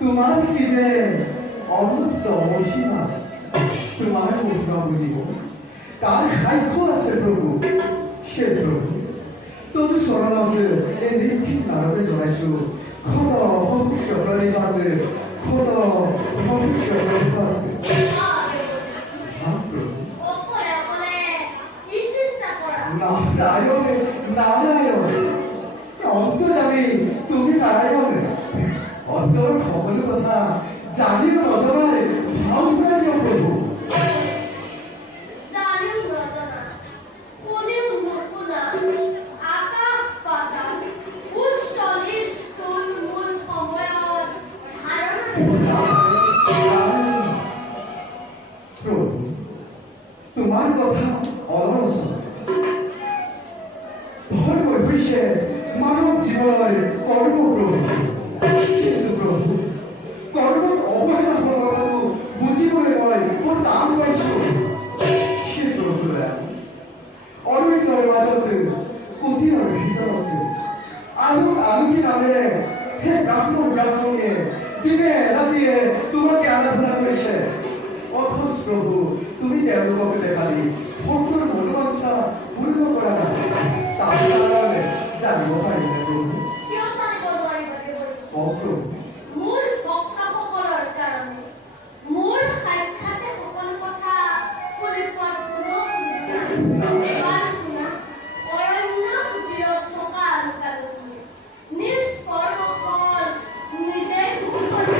তোমাৰ কি যে অনন্ত মহিমা, তোমাৰ মহিমা বুজিব তাৰ সাক্ষ্য আছে প্ৰভু। সেই প্ৰভু তোৰ চৰণত এই নিৰ্ভীক নাৰদে জনাইছো, খোদ ভৱিষ্য প্ৰণিপাত, খোদ ভৱিষ্য প্ৰণিপাত। নারায়ণ নারায়ণ অন্তর্যামী তুমি নারায়ণ, অন্তর সকল কথা জানিও নজনায় ভাও করে দিও প্রভু। প্রভু তোমার কথা অলস ভয় মানব জীবনের কর্ম প্রভু, কিন্তু প্রভু কর্ম অবহেলা কথাটো বুজিবলৈ মই বৰ টান পাইছো। সেই প্ৰভুৰে অৰণ্যৰ মাজত কুটিৰৰ ভিতৰত আলুকি নামেৰে সেই ব্ৰাহ্মণীয়ে দিনে ৰাতিয়ে তোমাকে আৰাধনা কৰিছে, অথচ প্ৰভু তুমি তেওঁলোকক দেখালি ভক্তৰ মনোবাঞ্ছা পূৰ্ণ কৰা নাই। তাৰ কাৰণে জানিব পাৰিলে প্ৰভু? প্ৰভু মোৰ ভক্তসকলৰ কাৰণে মোৰ সাক্ষাতে সকলো কথা কৈ পোৱাত কোনো অৰণ্য কুটিৰত থকা লোকালোকে নিজ কৰ্মফল নিজে ভোগ কৰে।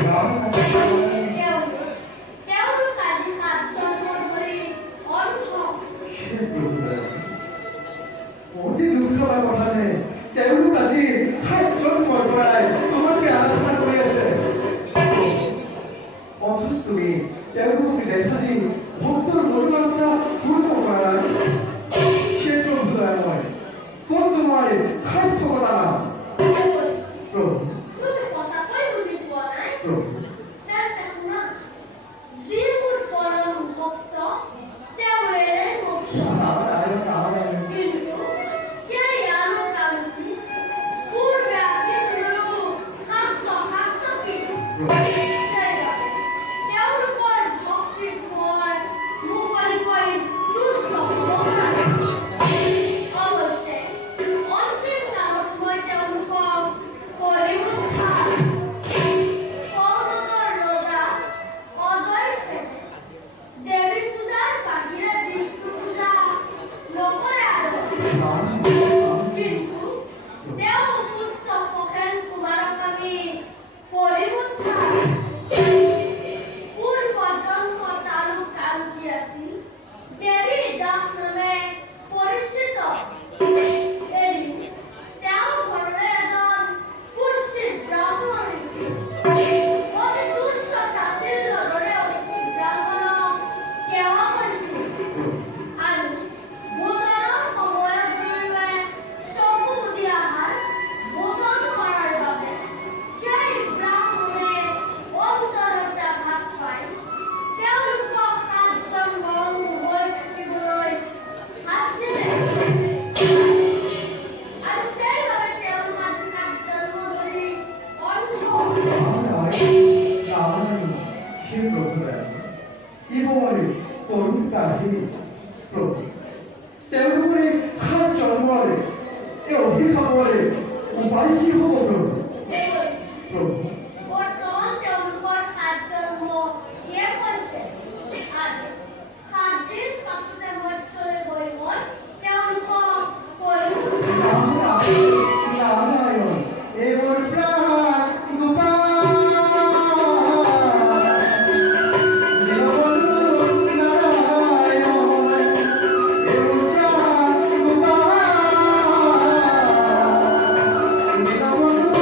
তেওঁলোক আজি 7 জন্মৰ ধৰি অন্ধ। অতি দুখ লগা কথা যে তেওঁলোক আজি 7 জন্মৰ পৰাই তোমাকে আৰাধনা কৰি আছে, অথচ তুমি তেওঁলোকক দেখা দি ভক্তৰ মনোবাঞ্ছা পূৰ্ণ কৰা নাই। সেই প্ৰভুৰে মই কোন তোমাৰ সাৰ্থকতা প্ৰভু। তুমি কথাকৈ বুজি পোৱা নাই? প্ৰভু তেন্তে শুনা, যি মোৰ পৰম ভক্ত তেওঁ এৰে মোক্ষ। কিন্তু সেই আলোকান্তি পূৰ্বে আহিলেও শাস্ত্ৰী তেওঁলোকৰ ভক্তিৰ মই মুকলিকৈ দুষ্ট হ'ব নোৱাৰো। অৱশ্যে অন্তিম কালত মই তেওঁলোকক কৰিম উদ্ধাৰ। পৰ্বতৰ ৰজা অজয় সেনে দেৱী পূজাৰ বাহিৰে বিষ্ণু পূজা নকৰে আৰু, কিন্তু তেওঁ পুত্ৰ পখেন কুমাৰক আমি কৰিম উদ্ধাৰ। পূৰ্বজন্ম তালুক কান্তি আছিল দেৱী দাস নামে পৰিচিত। এদিন তেওঁ ঘৰলৈ এজন কুৎসিত ব্ৰাহ্মণ আহিছিল। অতি তুচ্ছ তাচ্ছিল্যৰ দৰে ব্ৰাহ্মণক সেৱা কৰিছিল আৰু ভোজনৰ সময়ত দুয়োৱে চকু মুদি আহাৰ ভোজন কৰাৰ বাবে সেই ব্ৰাহ্মণে অন্তৰত আঘাত পাই তেওঁলোকক 7 জন্মৰ হৈ থাকিবলৈ শাস্তি দিলে। আৰু সেইবাবে তেওঁলোক আজি 7 জন্ম ধৰি অন্ধ। সেই প্ৰভুৰে কি মই কৰোঁতাহী প্ৰভু, তেওঁলোকৰ এই 7 জন্মৰ এই অভিশাপৰ উপায় কি হ'ব প্ৰভু? প্ৰভু বৰ্তমান তেওঁলোকৰ 7 জন্ম শেষ হৈছে। আজি 7 দিন পাছতে মৰ্ত্যলৈ গৈ মই তেওঁলোকক কৰিম উদ্ধাৰ। নাৰায়ণ এ মোৰ প্ৰাণ গোপাল, দীনবন্ধু নাৰায়ণ এ মোৰ প্ৰাণ গোপাল, দীনবন্ধু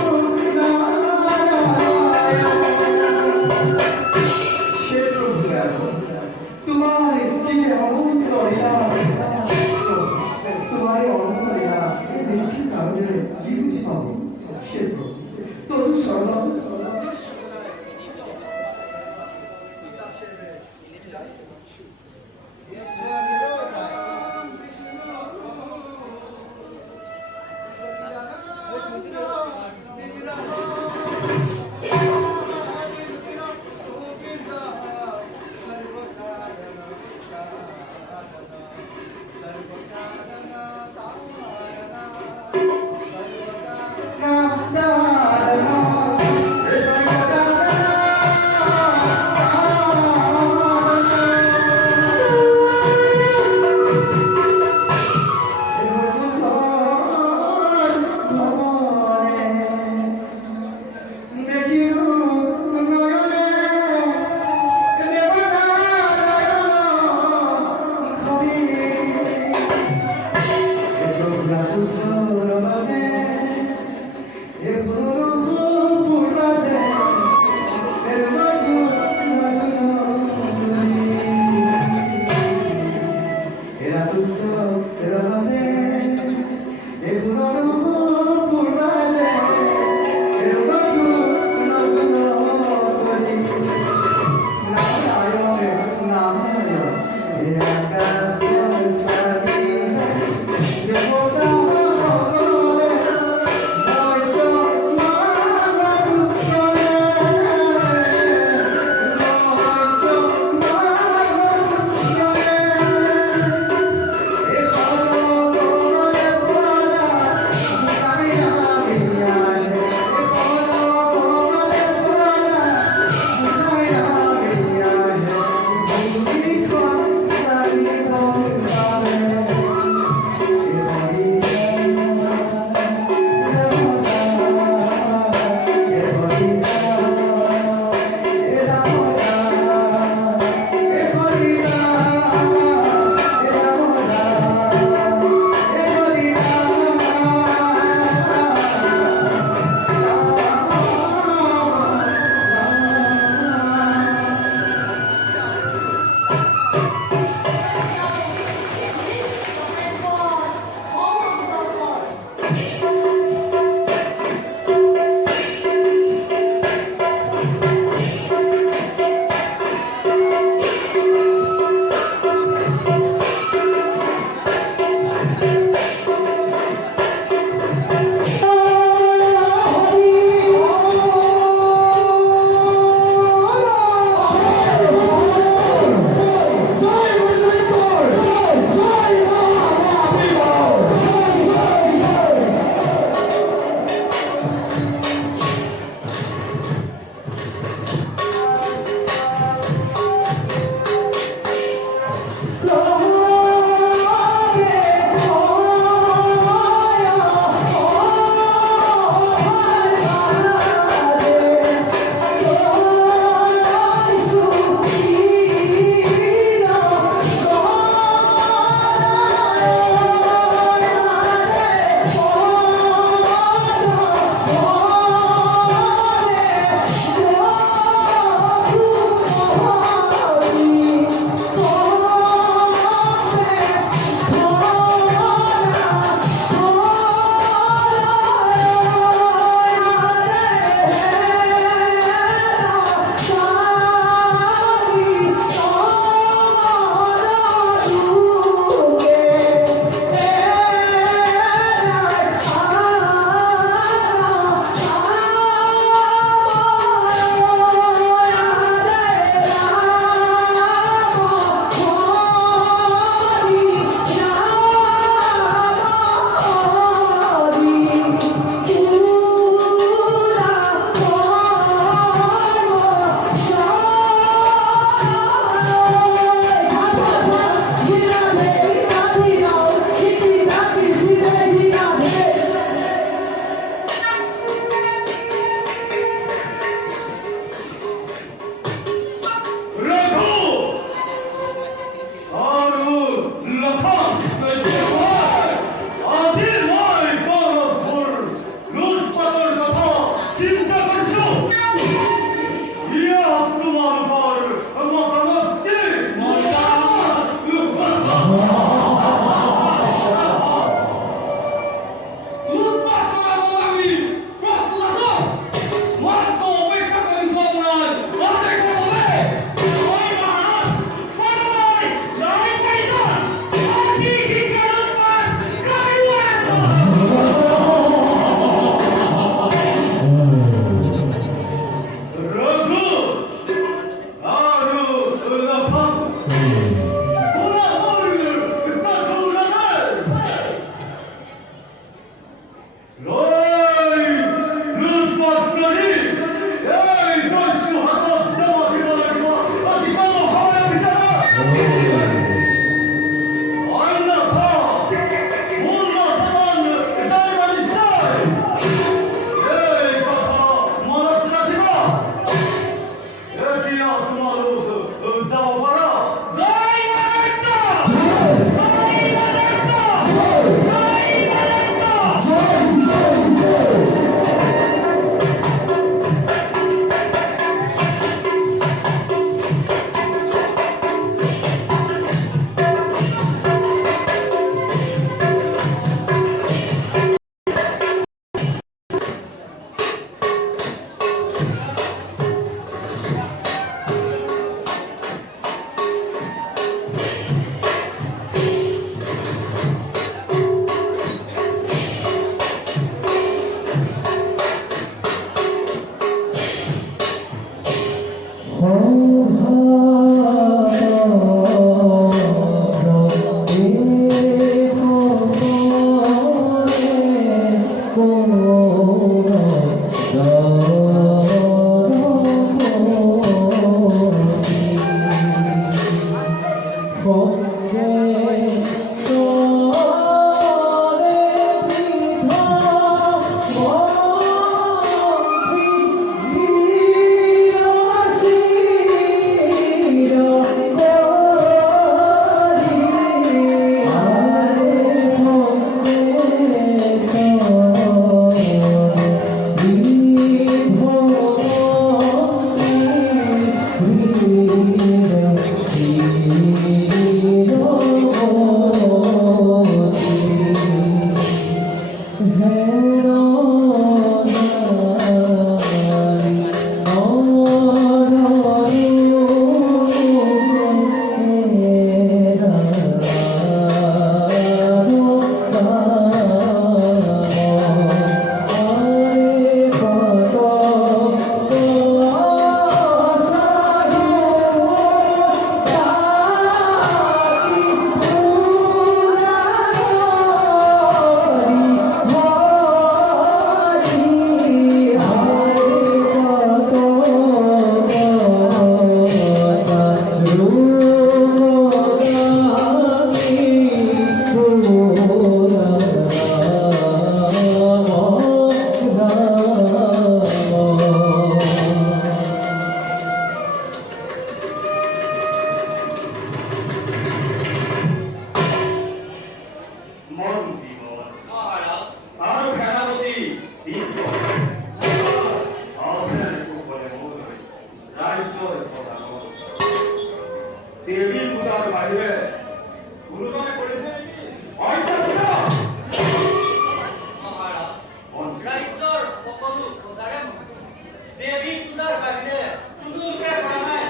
পূজাৰ বাহিৰে কোনোকে কৰা নাই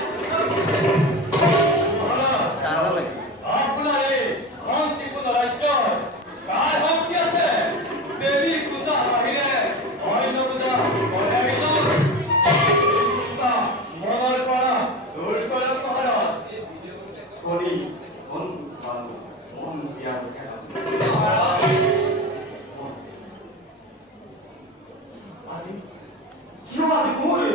চালা লাগে আপোনাৰ এই শান্তিপূৰ্ণ ৰাজ্যত কাৰ শক্তি আছে দেৱী পূজা বাহিৰে অন্য পূজা কৰে মনৰ পৰা দূৰ কৰক মহাৰাজ কৰি বন্ধু বান্ধৱ মন বিয়াৰ খেলা আজি জিও আজি মই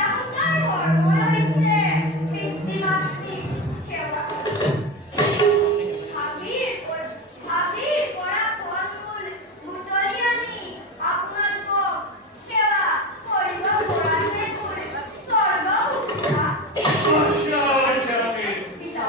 এখনকার ধর্মই হইছে পিতৃমাতৃ সেবা। হাবির পরা ফলমূল বুটলি আনি আপনার সেবা করিব পরাণে করে স্বর্গ উঠিয়া। পিতা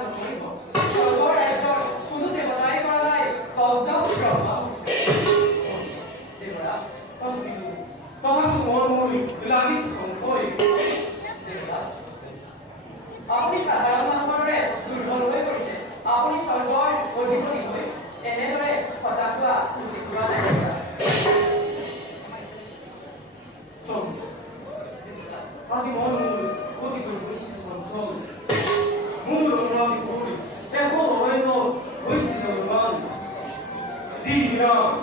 নকৰিব সৰ্ব ৰাজ্যৰ কোনো দেৱতাই কৰা নাই কবজ ব্ৰহ্ম দেৱৰাজ তথাপি মন মই লাগিছে সংশয় দেৱৰাজ আপুনি সাধাৰণ মানুহৰ দৰে দুৰ্বল হৈ পৰিছে আপুনি স্বৰ্গৰ অধিপতি হৈ এনেদৰে হতাশ হোৱা উচিত হোৱা নাই আজি মন মোৰ অতিকৈ গৈছে চঞ্চল মোৰ অনুৰাগী কৰি একো অন্য গৈছে নিৰ্মাণ দিন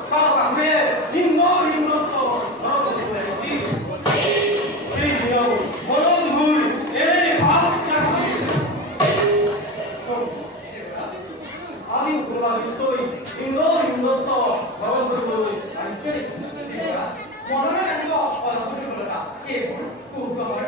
তাৰ কাষে নিম্ন নিম্নত নৰকী সেই নিয়ম মনত মোৰ এই ভাৱ আজি অনুৰাগী তৈ নিম্ন নিম্নত ভগৱান কৰিবলৈ আহিছে দেৱৰাজ মনলৈ আনিব অজস্ৰতা এইবোৰ কুহুমৰ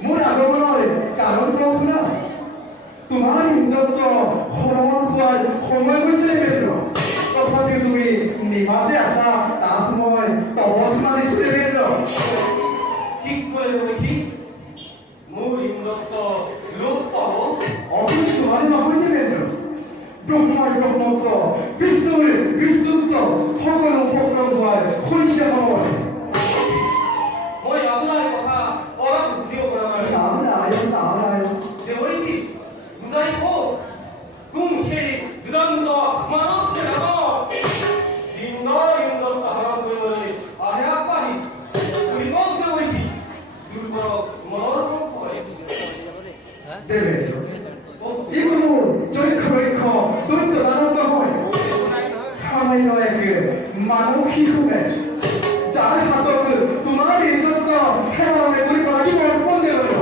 মোৰ আগমনৰ কাৰণ কওঁ শুনা তোমাৰ ইন্দ্ৰত্ব সৰমণ খোৱাৰ সময় গৈছে দেৱেন্দ্ৰ তথাপিও তুমি নিমাতে আছা তাত মই তবত মানিছো দেৱেন্দ্ৰ ঠিক কৰে দেখি মোৰ ইন্দ্ৰত্ব লোপ পাব অফিস তোমাৰ নহয় দেৱেন্দ্ৰ ব্ৰহ্মাৰ ব্ৰহ্মত্ব বিষ্ণুৰ বিষ্ণুত্ব সকলো উপক্ৰম হোৱাৰ হৈছে সময় মই আপোনাৰ কথা অলপ বুজিব পৰা নাই নাৰায়ণ দেৱৰী কি বুজাই কওঁ তুম সেই দুৰন্ত মানৱ জনাব ইন্দ্ৰ ইন্দ্ৰত্ব হৰণ কৰিবলৈ আহে আগবাঢ়ি ফুৰিব দেৱৰী কি দুৰ্বল মনৰ কৰে দেৱেন্দ্ৰ ই কোনো চৰিত্ৰ দৈত্য দানৱ নহয় সামান্য এক মানৱ শিশুহে যাৰ হাতত তোমাৰ ইন্দ্ৰত্ব সেৱালৈ কৰিব লাগিব অৰ্পণ দেৱেন্দ্ৰ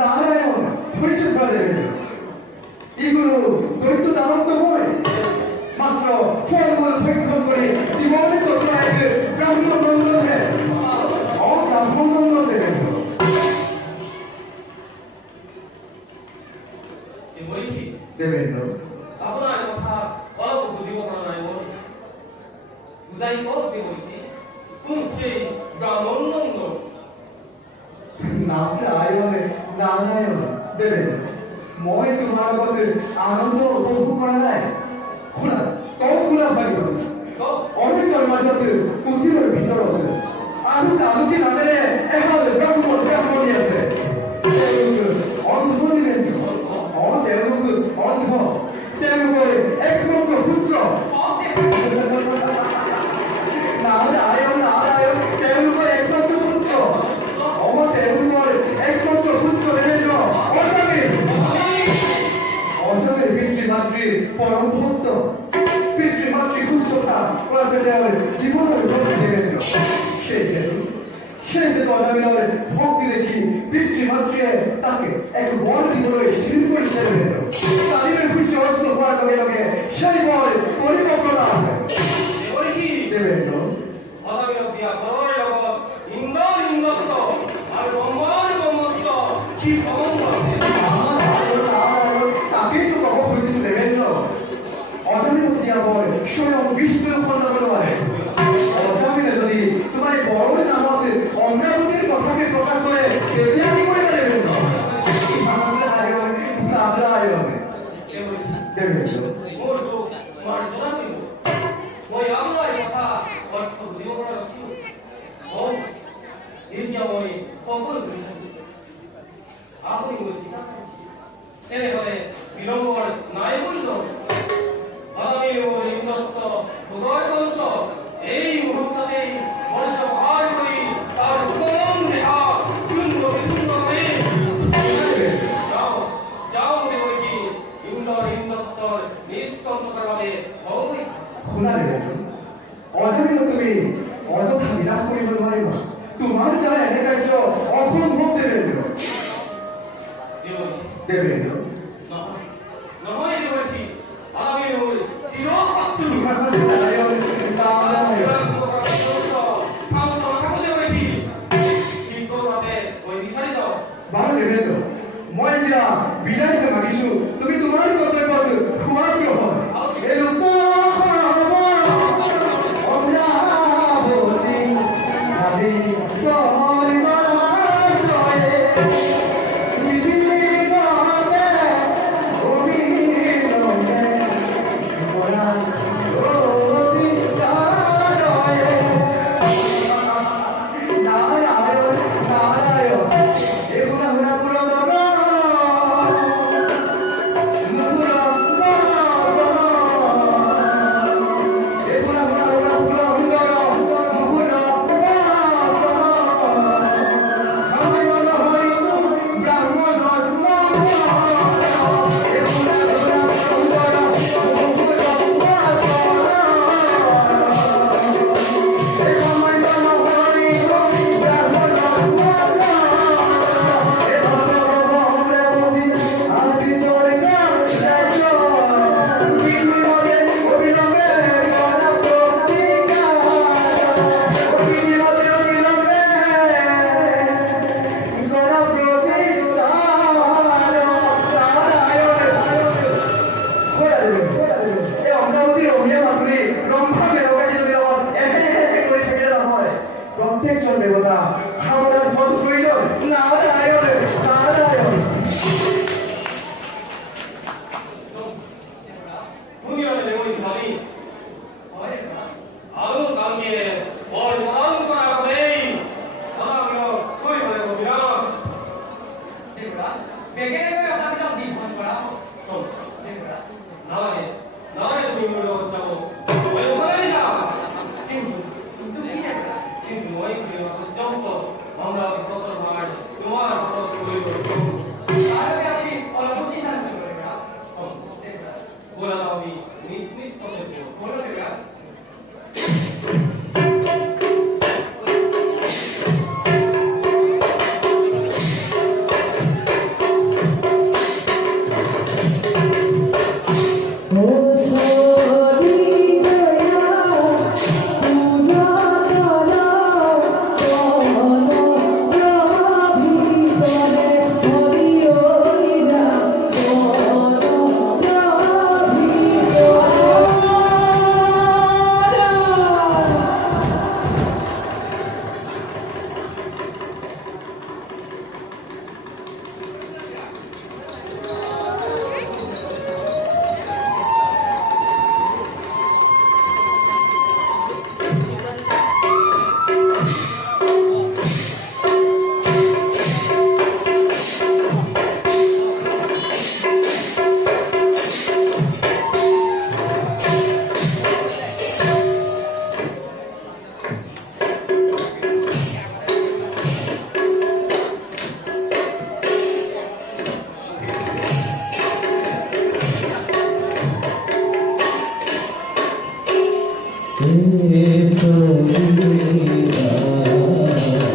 নারায়ণ ধৈর্য ধরে এগুলো দৈত্য দানব নয় মাত্র ফলমূল ভক্ষণ করে জীবনে চলায় ব্রাহ্মণ নন্দে অব্রাহ্মণ নন্দে দেবেন্দ্র আপোনাৰ কথা অলপ বুজিব পৰা নাই মই বুজাই কওক দেৱৰী কোন সেই ব্ৰাহ্মণ নন্দ নাৰায়ণ দেবেন্দ্ৰ মই তোমাৰ লগত আনন্দ উপভোগ কৰা নাই শুনা তই শুনা পাৰিব অমৃতৰ মাজত পুথিৰৰ ভিতৰত আৰু কালুকি নামেৰে এহাল ব্ৰাহ্মণী আছে অন্ধ দেবেন্দ্ৰ তেওঁলোক অন্ধ তেওঁলোকৰ একমাত্ৰ পুত্ৰ নাৰায়ণ তেওঁলোকৰ একমাত্ৰ পুত্ৰ তেওঁলোকৰ একমাত্ৰ পুত্ৰ দেবেন্দ্ৰ অজমের পিতৃমাতৃ পরম ভক্ত পিতৃমাতৃ উচ্চতা জীবনের দেবেন্দ্র সেই যে অজামিনের ভক্তি দেখি পিতৃমাতৃ তাকে এক বর দিবলে শিল করে সেরে দিল তাদের পিছু অস্ত্র হওয়ার লগে লগে সেই বর পরিকল্পনা হবে এবারে কি দেবেন্দ্র অজামিন দিয়া ঘরের লগত ইন্দর ইন্দত্ত আর ব্রহ্মার ব্রহ্মত্ব কি ভবন্ত তাকেই তো কব বুঝিস দেবেন্দ্র অজামিন দিয়া বর স্বয়ং বিষ্ণু খন্ডা বলে অজামিনে যদি তোমার এই বড় নামক অঙ্গাবতীর কথাকে প্রকাশ করে দেবিয়া কি করে দেবেন মোর দুঃখ তোমার জানা দিব মই আমার কথা অর্থ বুঝিব পৰা আছো ও এতিয়া মই সকলো বুজিছো আপুনি মই কিতাপ এনেহলে বিলম্বৰ নাই বন্ধ আমি মোৰ ইন্দত্ত হৃদয়গ্ৰন্থ এই মুহূৰ্ততেই মঞ্চ ভাৰ কৰি তাৰ কোন দেহা সুন্দৰ সুন্দৰকৈ যাও যাও দেৱকী ইন্দৰ ইন্দত্তৰ নিষ্কণ্টকৰ বাবে হৈ শুনা দেবেন্দ্ৰ অজামিন তুমি অযথা বিনাশ কৰিব নোৱাৰিবা তোমাৰ দ্বাৰা এনে কাৰ্য অসম্ভৱ দেবেন্দ্ৰ দেবেন্দ্ৰ নহয় দেৱকী আমি মোৰ চিৰশত্ৰু বাৰু দেবেন্দ্ৰ মই এতিয়া বিদায় দিব মাগিছো তুমি তোমাৰ কৰ্তব্যটো খোৱাৰ কিয় হয় এই প্ৰত্যেকজন দেবতা আমাদেৰ মত প্ৰয়োজন নাৰায়ণ নাৰায়ণ দুনিয়াতে দেবকী ভাবি আৰু কামকে বৰ মৰম কৰা হবেই আমাক কৈ বলে কবিৰাম নালাগে নালাগে তুমি মোৰ লগত যাব মই ওলাই যাম কিন্তু মই পৰ্যন্ত আমৰা কত ভাৰ তোমাৰ কত বই বলা আমি নিশ্চিত কৰে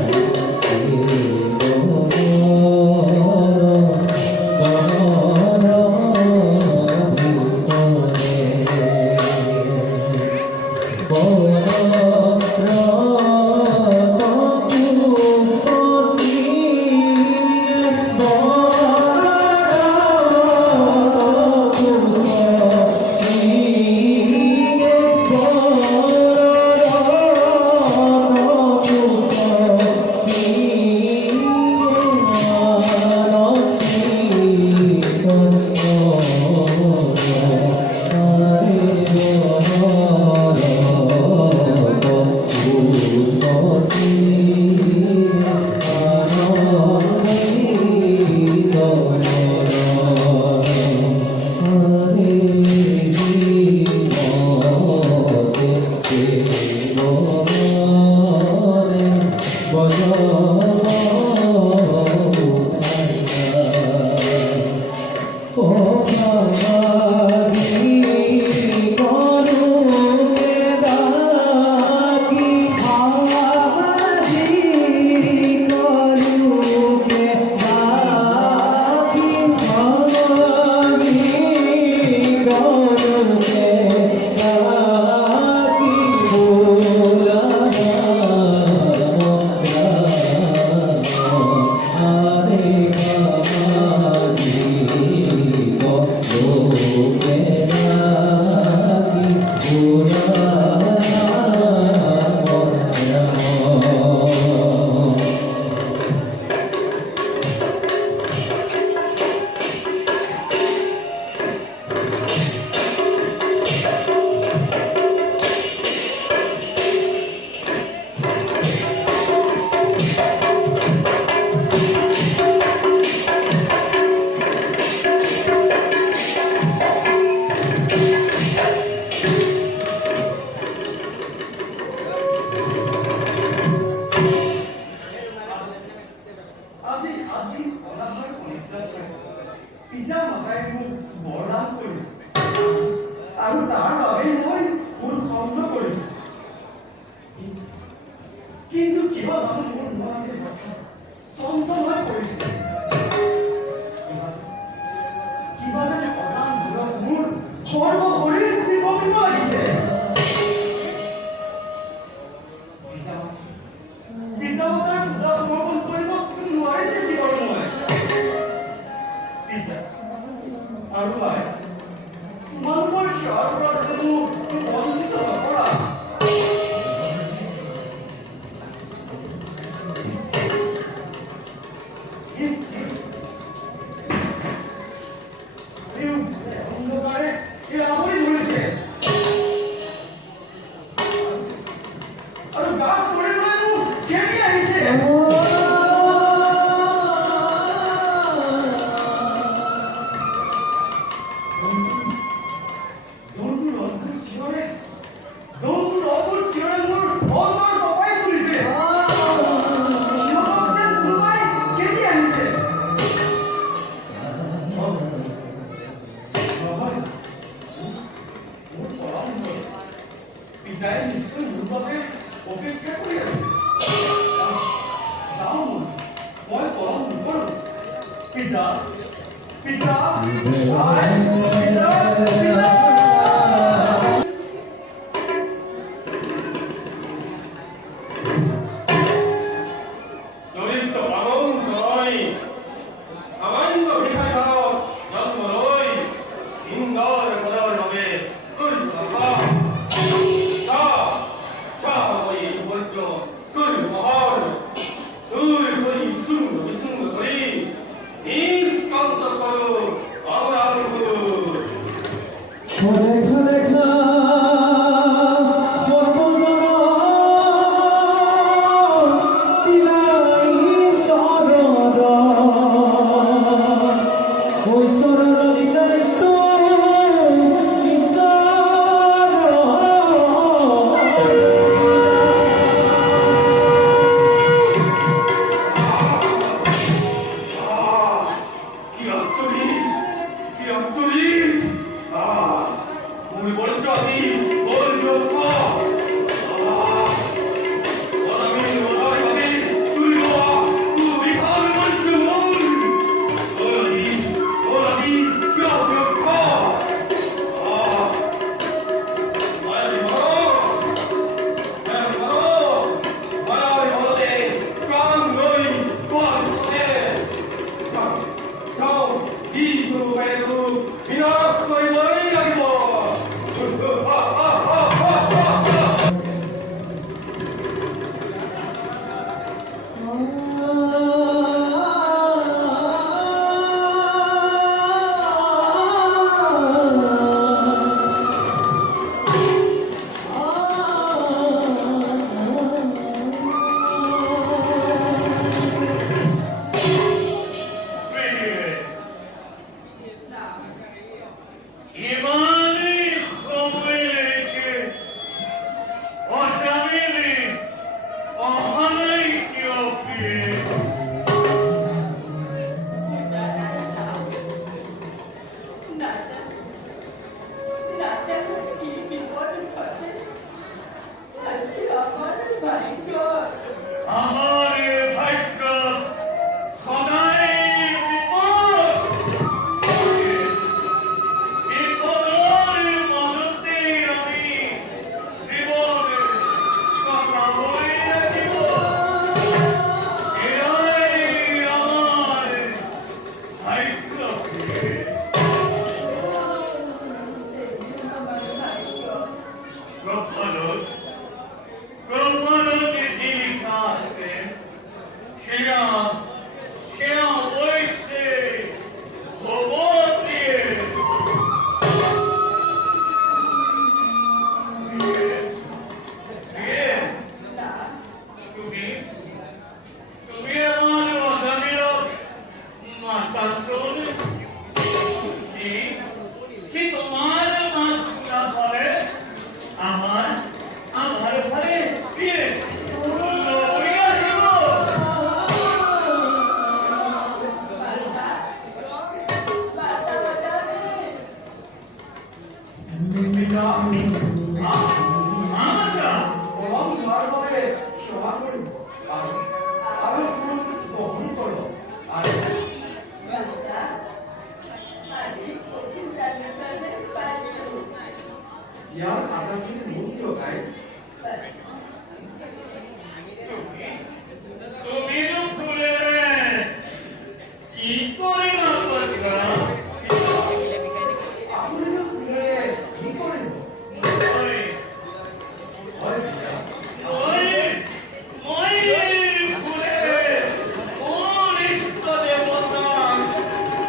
If মাতাই মোক বৰদান কৰিলে আৰু তাৰ বাবেই মই মোৰ ধ্বংস কৰিছোঁ কিন্তু কিবা জানো মোৰ নোৱাৰে চঞ্চল হৈ পৰিছে কিবা যেনে অজান দূৰত মোৰ সৰ্বশৰীৰ বিপদ আহিছে পিতামাতাৰ পূজা সমৰ্পণ কৰিব নোৱাৰে যে কি কৰোঁ মই পিতা আৰু মায়ে তোমালোকৰ সেৱাৰ পৰা মোক বঞ্চিত নকৰা অন্ধকাৰে আৱৰি ধৰিছে আৰু গাত পৰিবলৈ মোক কেনি আহিছে জন্তুৰ অদ্ভুত চিঞৰে মোৰ অন্তৰ কঁপাই তুলিছে সিহঁতক যেন কোনোবাই কেনি আহিছে পিতাই নিশ্চয় মোৰ বাবে অপেক্ষা কৰি আছে যাওঁ মই পলম নকৰোঁ পিতা পিতা দৰিদ্ৰ পালন নয় সামান্য ভিখাৰী ঘৰত জন্ম লৈ সুন্দৰ ঘৰৰ বাবে কৰিছো ইয়াৰ আটাইখিনি মোক লগাই তুমিনো ফুলেৰে কি কৰিব কৈছা? আপুনি ফুলেৰে কি কৰিব? মই হয় পিতা। মই ফুলেৰে মোৰ ইষ্ট দেৱতাক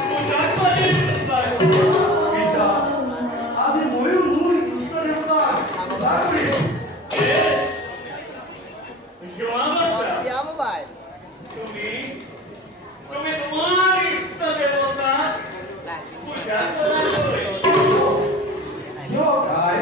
পূজা কৰিম পাইছো। পিতা, আজি ময়ো মোৰ ইষ্ট দেৱতাক পূজা কৰিম। যোৱা বছৰ তুমি তোমাৰ ইষ্ট দেৱতাক পূজা কৰালৈ কিয় গাই?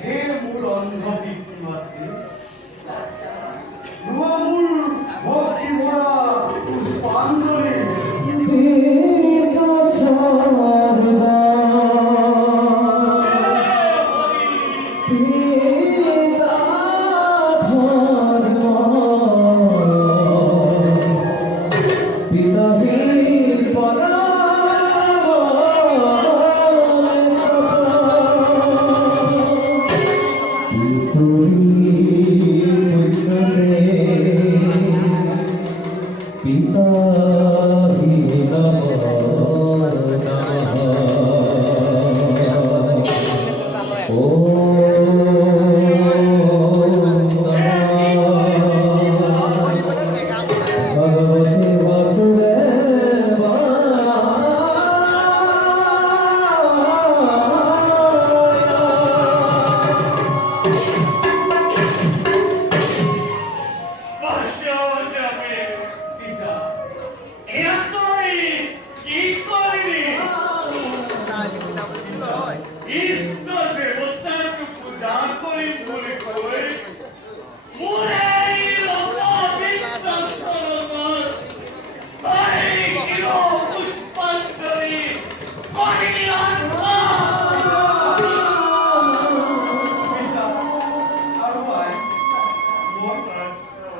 হে মোৰ অন্ধ পিতৃ-মাতৃ, লোৱা মোৰ ভক্তি ভৰা পুষ্পাঞ্জলি।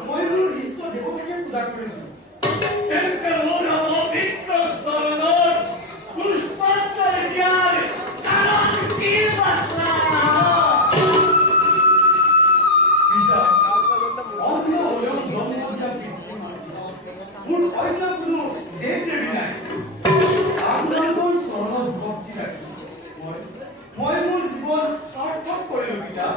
মই মোৰ ইষ্ট দেৱতাকে পূজা কৰিছো। পিতা, অন্য হলেও জন্ম দিয়া পিতৃ-মাতৃ, মোৰ অন্য কোনো দেৱ-দেৱী নাই। আপোনালোকৰ চৰণত ভক্তি ৰাখি মই মোৰ জীৱন সাৰ্থক কৰিলো পিতা।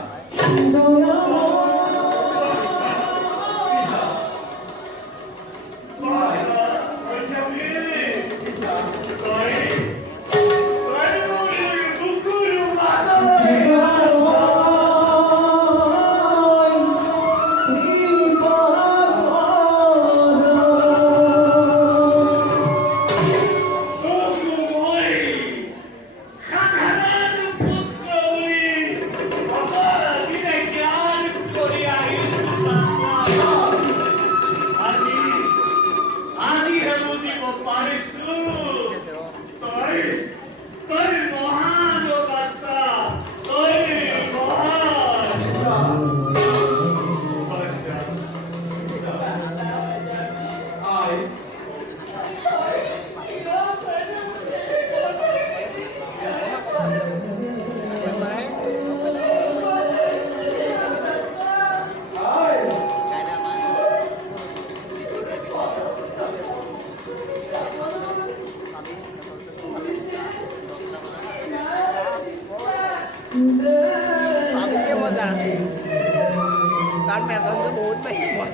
Con mẹ con có 4 mày quá.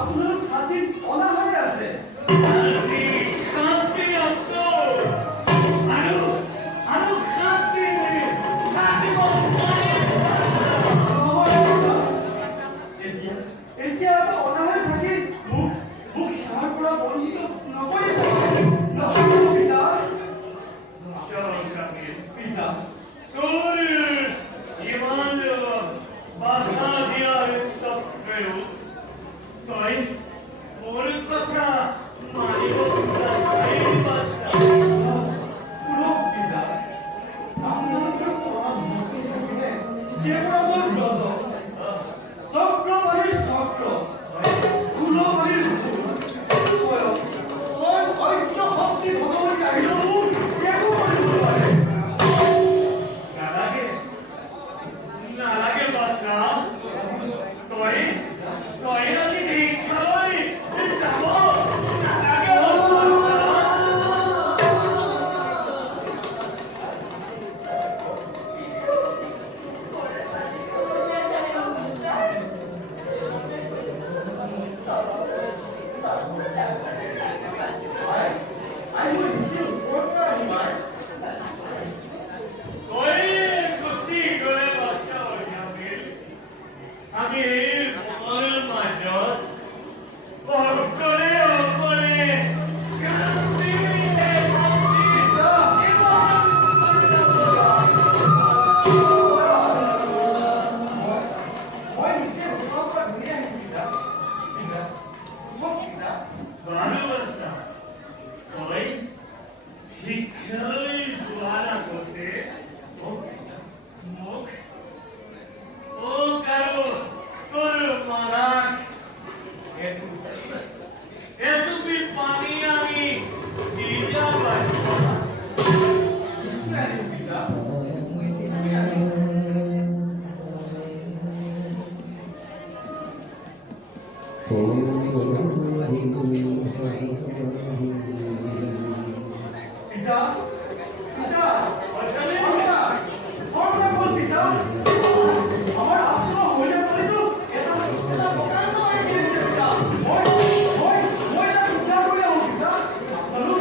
আপোনাৰ হাতীত অনাহাৰে আছে আজি শান্তি আছো আৰু শান্তি এতিয়া অনাহাৰে থাকি মোক সেৱাৰ পৰা বঞ্চিত নকৰিব পিতা পিতা তোৰ ইমান বাধা দিয়াৰ স্বত্বেও তই মোৰ কথা মানিব নালাগে নালাগে বাছা তই আজি ভিক্ষালৈ যাব নালাগে তই গুচি গ'লে বাচ্চা আমি মনৰ মাজত অকলে শিক্ষালৈ যোৱাৰ আগতে মোক আৰু তোৰ মাৰাক এটুপি পানী আমি দি যাব পিতা পিতা অচলে পিতা আমাৰ আশ্ৰম হলে বুলিতো এটা পকা নহয় পিতা মই এটা উদ্ধাৰ কৰি আহোঁ পিতা আৰু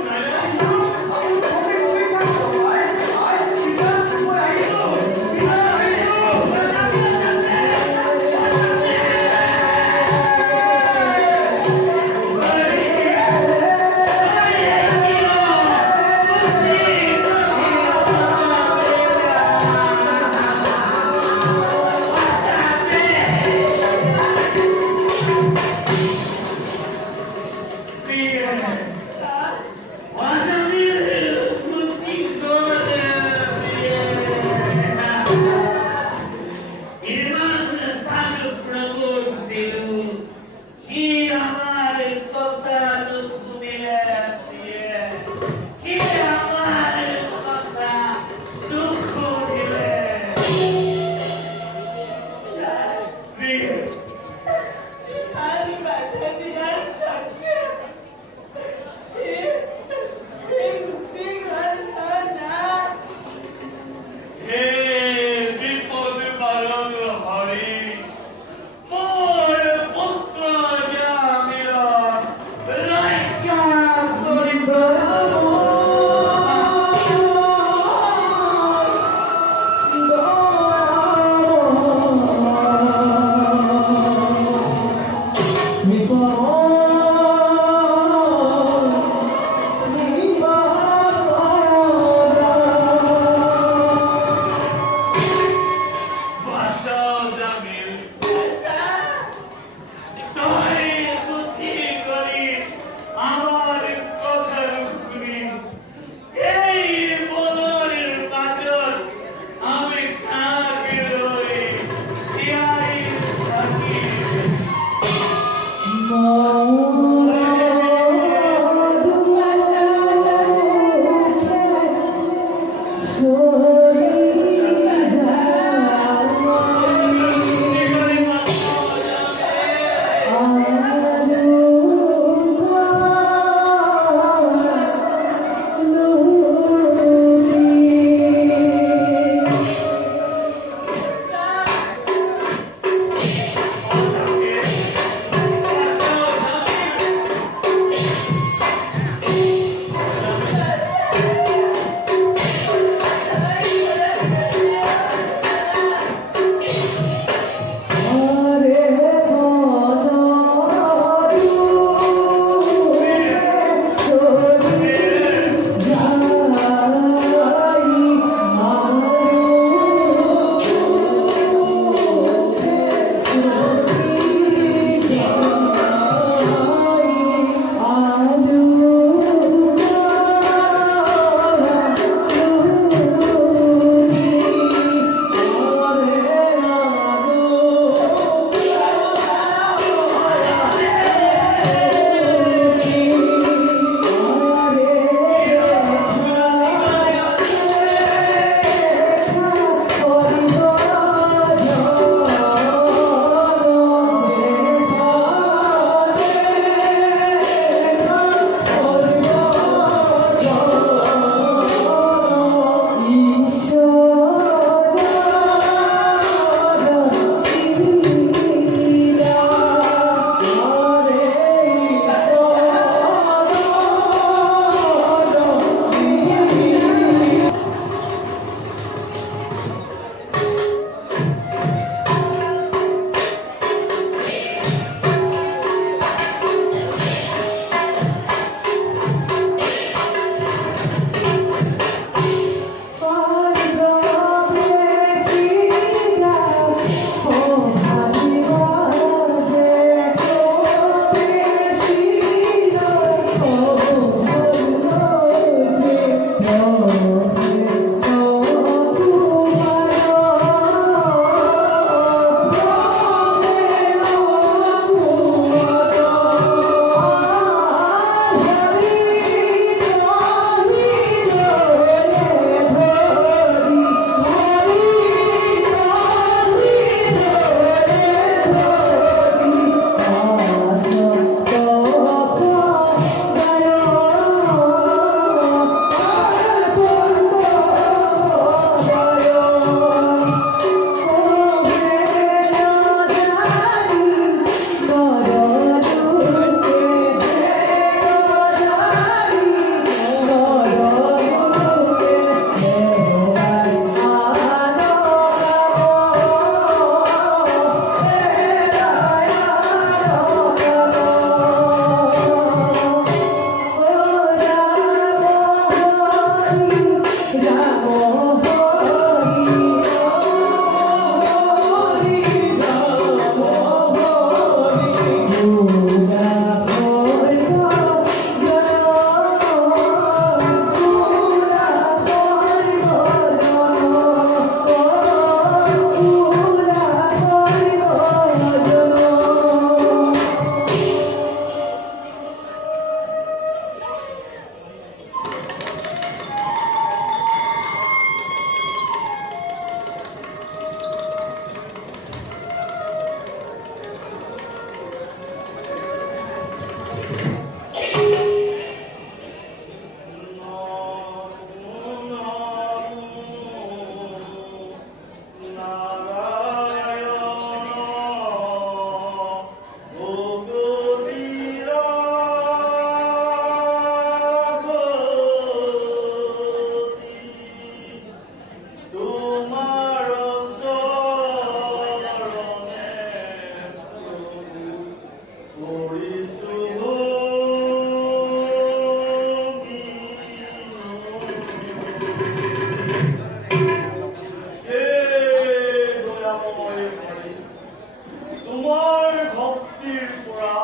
তোমাৰ ভক্তিৰ পৰা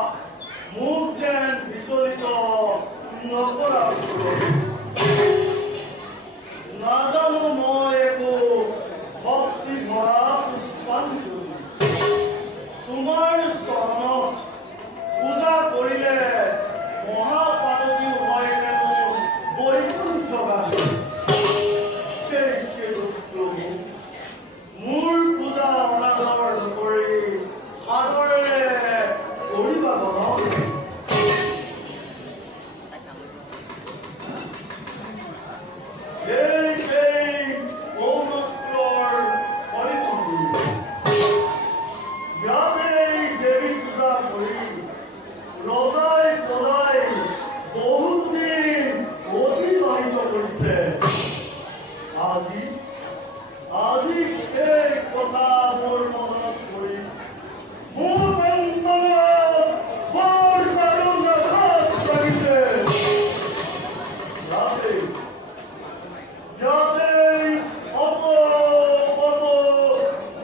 মোক যেন বিচলিত নকৰা নাজানো মই একো ভক্তি ভৰা পুষ্পাঞ্জলি তোমাৰ চৰণত পূজা কৰিলে মহাপানৱী হয় হেনো বৈকুণ্ঠবাসী সেই প্ৰভু মোৰ পূজা অনাদৰ নকৰি সাদৰেৰে কৰিবা গ্ৰহণ এই পৌৰস্পুৰৰ হৰিমন্দিৰ ইয়াতে দেৱী পূজা কৰি ৰজাই প্ৰজাই বহুত দিন অতিবাহিত কৰিছে আজি সেই কথা মোৰ মনত পৰি মোৰ অন্তৰত বৰ দাৰুণ আঘাত লাগিছে যাতে অত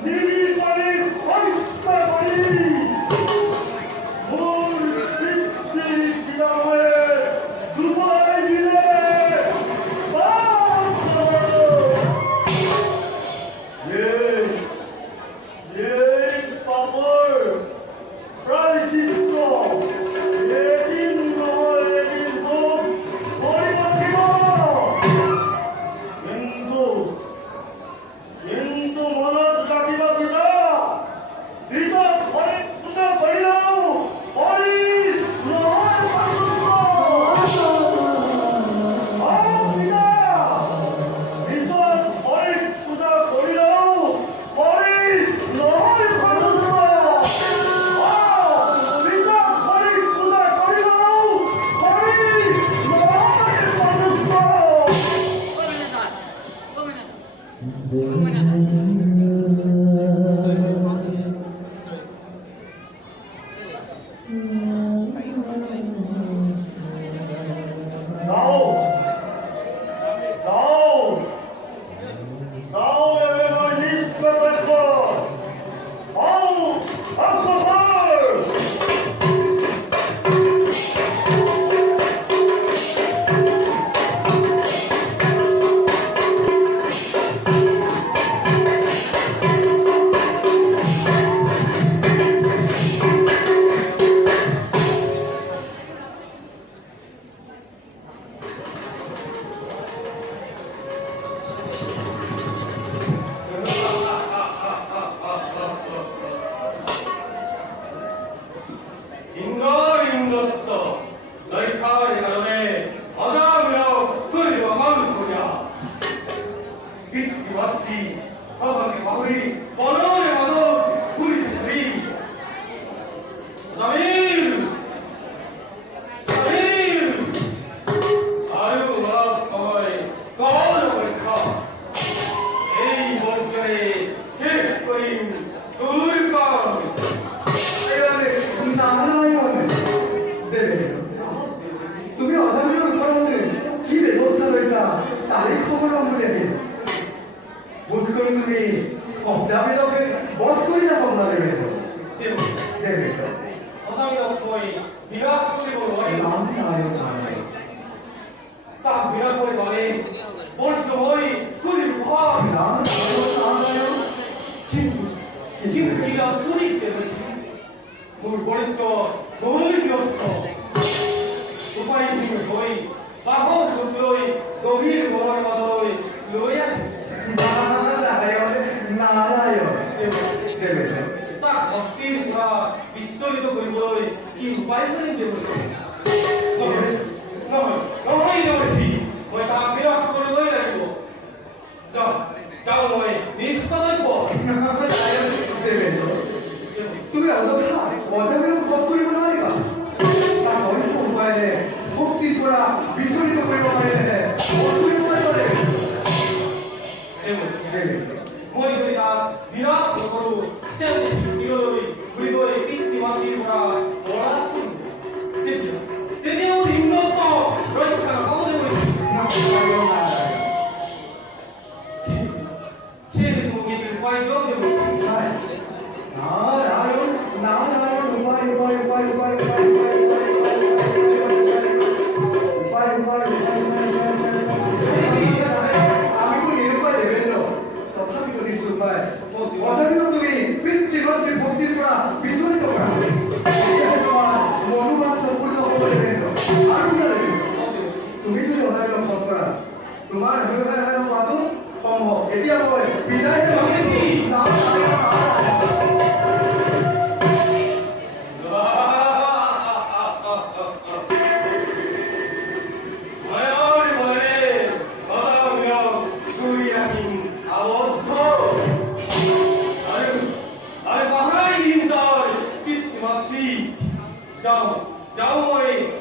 নিৰীপানীক হত্যা কৰি মোৰ পিতৃ পিতামহে ডুবাই দিলে এই পাপৰ প্ৰায়শ্চিত্ত এদিন নহয় এদিন ভোগ কৰিব লাগিব কিন্তু মনত ৰাখিব পিতা পিছত হৰিক পূজা কৰিলেও হৰি নহয় পিছত হৰিক পূজা কৰিলেও হৰি নহয় তুমি অজামিলৰ ওপৰতে কি ব্যৱস্থা লৈছা তাৰে খবৰ ল'ম বুলি আহিল বোধ কৰি তুমি অজামিলকে বধ কৰি যাব নোৱাৰিবে অজামিলক মই বিৰাট কৰিব নোৱাৰিম তাক বিৰাট কৰি গ'লে বৰ্ত হৈ কৰিব মোৰ বৰিষ্ঠ গৌৰী ব্যস্ত উপায়হীন হৈ বাহৰ পুত্ৰই গভীৰ মনৰ মাজলৈ লৈ আহে তাক ভক্তিৰ পৰা বিচলিত কৰিবলৈ কি উপায় কৰিম নহয় মই তাক বিৰাট কৰিবই লাগিব যাওঁ মই নিশ্চয় তুমি অযথা অজামিলক বধ কৰিব নোৱাৰিবা তাৰ অন্য উপায়েৰে ভক্তিৰ পৰা বিচলিত কৰিব পাৰিলেহে বধ কৰিব পাৰে মই যদি তাক বিৰাট নকৰোঁ তেওঁ ঘূৰি গৈ পিতৃ মাতৃৰ পৰা তোমাৰ হোৱাটো সম্ভৱ এতিয়া মই বিদায় Down, down, nice,